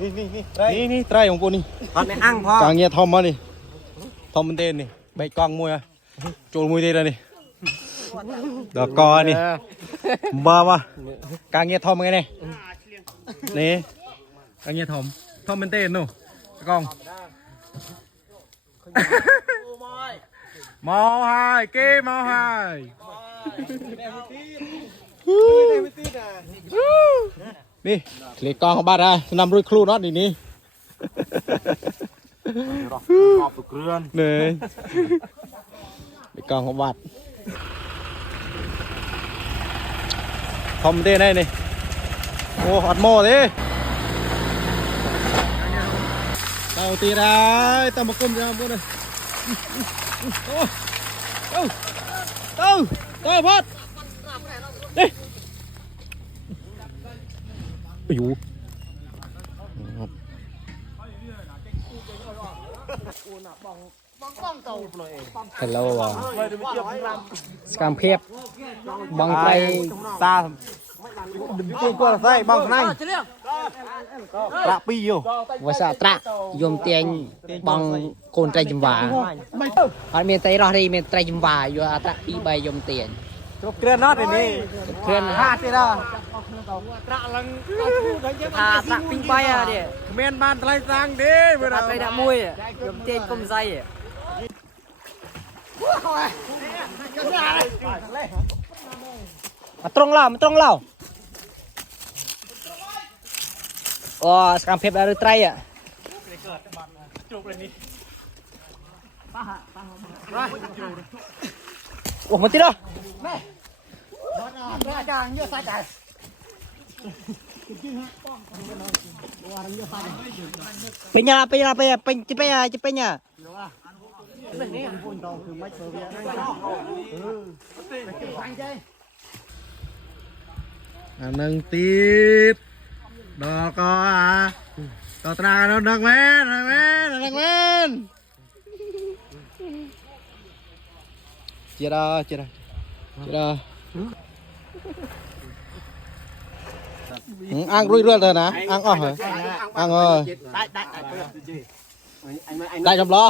นี่ไตรของปูนี่ ตอนนี้อั้งพ่อก างเงี้ยทอมมานี่ทอมมันเต้นนี่ใบกองมวยอะโจรมวยเต้นนี่ดอกกอนี่บ้าวะกางเงี้ยทอมไงนี่นี่กางเงี้ยทอมมันเต้นนู่กองมอไฮเก้มอไฮนี่เล็กกองของบ้านได้นำรุ่ยครูน็อตนี่ขอบเกลือน เนี่ยเล็กกองของบ้านทอมเต้นได้นี่โอ้อัดโม่ดิเต่าตีได้ตามมากุ้มจะมาพูดเลยโอ้เต้าพอดดิไปอยู่ฮัลโหลสกามเพียบบังไตตาตีกว่าใส่บังนั่งตระปีอยู่ว่าสะตระยมเตียงบังโกนใจจมวาอันเมียนใจรอดีเมียนใจจมวาอยู่ตระปีใบยมเตียงเกลือนน็อตนี่ เคลื่อน ห้าสิละ ตระลัง ถ้าตักปิ้งไปอ่ะเดี๋ยว เมียนบ้านไทยสร้างดิเวลา ไปดักมวยยมเตียนก้มใส่มาตรงเราโอ้สกามเพบอะไรไตรอ่ะโอ้มาติดเหรอเป็นยังเป็นยังนังติดดอกก็ต่อตราโดนดักแมนเจราอ้างรุ่ยเรื่อยเลยนะอ้างอ้อเหรออ้างได้จำล้อ